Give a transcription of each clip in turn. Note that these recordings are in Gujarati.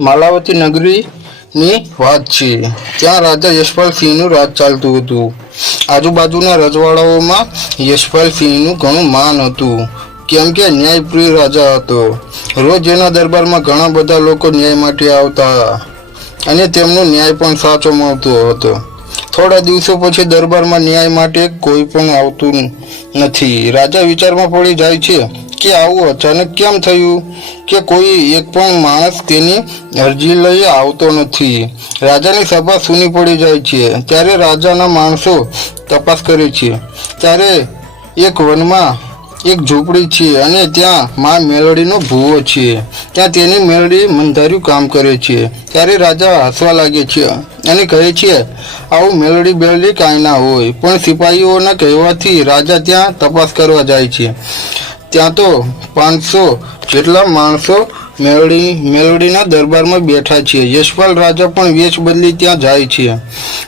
માલાવતી નગરીની વાત છે. ત્યાં રાજા યશપાલ સિંહનું રાજ ચાલતું હતું. આજુબાજુના રજવાડાઓમાં યશપાલ સિંહનું ઘણું માન હતું. કેમ કે ન્યાયપ્રિય રાજા હતો. રોજ એના દરબારમાં ઘણા બધા લોકો ન્યાય માટે આવતા અને તેમનો ન્યાય પણ સાચો મળતો હતો. થોડા દિવસો પછી દરબારમાં ન્યાય માટે કોઈ પણ આવતું નથી. રાજા વિચારમાં પડી જાય છે કે આવું અચાનક કેમ થયું કે કોઈ એક પણ માણસ તેની અરજી લઈ આવતો નથી? રાજાની સભા સૂની પડી જાય છે. ત્યારે રાજાના માણસો તપાસ કરે છે. ત્યારે એક વનમાં એક ઝૂંપડી છે અને ત્યાં મા મેલડીનો ભૂવો છે. ત્યાં તેની મેલડી મંધાર્યું કામ કરે છે. ત્યારે રાજા હસવા લાગે છે અને કહે છે, આવું મેલડી બેલડી કાંઈ ના હોય, પણ સિપાહીઓના કહેવાથી રાજા ત્યાં તપાસ કરવા જાય છે. ત્યાં તો પાંચસો જેટલા માણસો મેલડી, મેલડીના દરબારમાં બેઠા છે યશપાલ રાજા પણ વેશ બદલી ત્યાં જાય છે.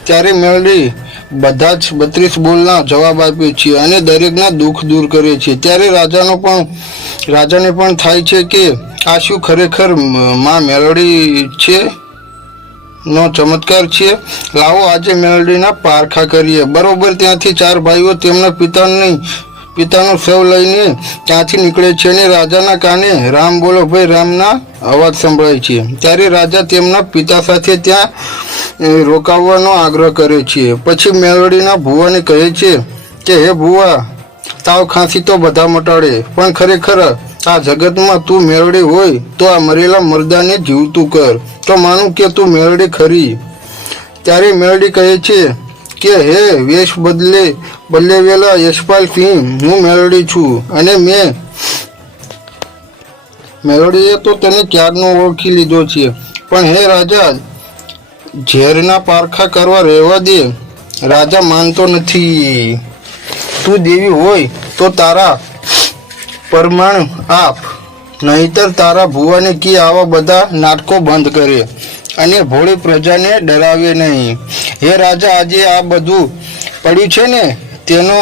ત્યારે મેલડી બધા જ બત્રીસ બોલના જવાબ આપે છે અને દરેકના દુઃખ દૂર કરે છે. ત્યારે રાજાનો પણ, રાજાને પણ થાય છે કે આ શું ખરેખરમાં મેલડી છે? નો ચમત્કાર છે? લાવો આજે મેલડીના પારખા કરીએ. બરોબર ત્યાંથી ચાર ભાઈઓ તેમના પિતાની પિતાનો શવ લઈને ત્યાંથી નીકળે છે અને રાજાના કાને રામ બોલો, ભાઈ, રામના અવાજ સંભળાય છે. ત્યારે રાજા તેમના પિતા સાથે ત્યાં રોકાવવાનો આગ્રહ કરે છે. પછી મેલડીના ભુવાને કહે છે કે, હે ભુવા, તાવ ખાંસી તો બધા મટાડે, પણ ખરેખર આ જગતમાં તું મેળડી હોય તો આ મરેલા મરદાને જીવતું કર. તો માનું કે તું મેળડી ખરી. ત્યારે મેળડી કહે છે કે, હે, વેશ બદલે, બદલેવેલા યશપાલ હું મેલોડી છું. અને મેં મેલોડીએ તો તેને ક્યારનો ઓળખી લીધો છે. પણ હે રાજા, ઝેરના પારખા કરવા રહેવા દે. રાજા માનતો નથી. તું દેવી હોય તો તારા પરમાણ આપ. નહીતર તારા ભુવાને કી આવા બધા નાટકો બંધ કરે. અને ભોળી પ્રજાને ડરાવે નહીં. હે રાજા આજે આ બધું પડ્યું છે ને તેનો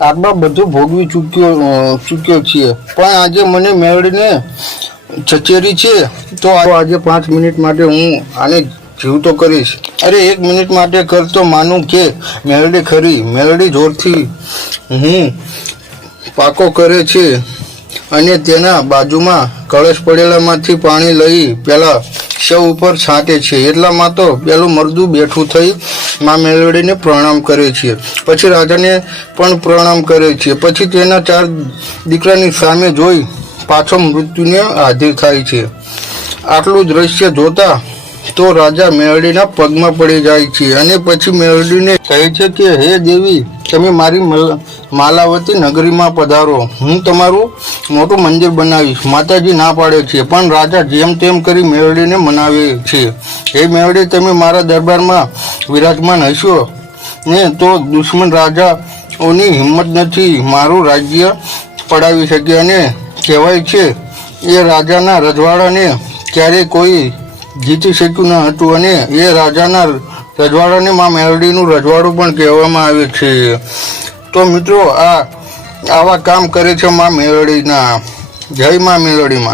આટલા બધું ભોગવી ચૂક્યો ચૂક્યો છીએ. પણ આજે મને મેળવીને ચચેરી છે તો આજે પાંચ મિનિટ માટે હું આને જીવતો કરીશ. અરે એક મિનિટ માટે કરતો માનું કે મેલડી ખરી. મેલડી જોરથી હું પાકો કરે છે અને તેના બાજુમાં કળશ પડેલામાંથી પાણી લઈ પેલા શવ ઉપર છાંટે છે. એટલામાં તો પેલું મરદું બેઠું થઈ મા મેલડીને પ્રણામ કરે છે. પછી રાજાને પણ પ્રણામ કરે છે. પછી તેના ચાર દીકરાની સામે જોઈ પાછો મૃત્યુને હાજર થાય છે. આટલું દ્રશ્ય જોતા તો રાજા મેળડીના પગમાં પડી જાય છે અને પછી મેળડીને કહે છે કે, હે દેવી તમે મારી મલ- માલાવતી નગરીમાં પધારો. હું તમારું મોટું મંદિર બનાવીશ. માતાજી ના પાડે છે, પણ રાજા જેમ તેમ કરી મેલડીને મનાવે છે. એ મેલડી તમે મારા દરબારમાં વિરાજમાન હશો ને તો દુશ્મન રાજાઓની હિંમત નથી મારું રાજ્ય પડાવી શકે અને કહેવાય છે, એ રાજાના રજવાડાને ક્યારેય કોઈ જીતી શક્યું ન હતું અને એ રાજાના રજવાડાને માં મેલડીનું રજવાડું પણ કહેવામાં આવે છે. તો મિત્રો, આ આવા કામ કરે છે માં મેલડીના જય માં મેલડીમાં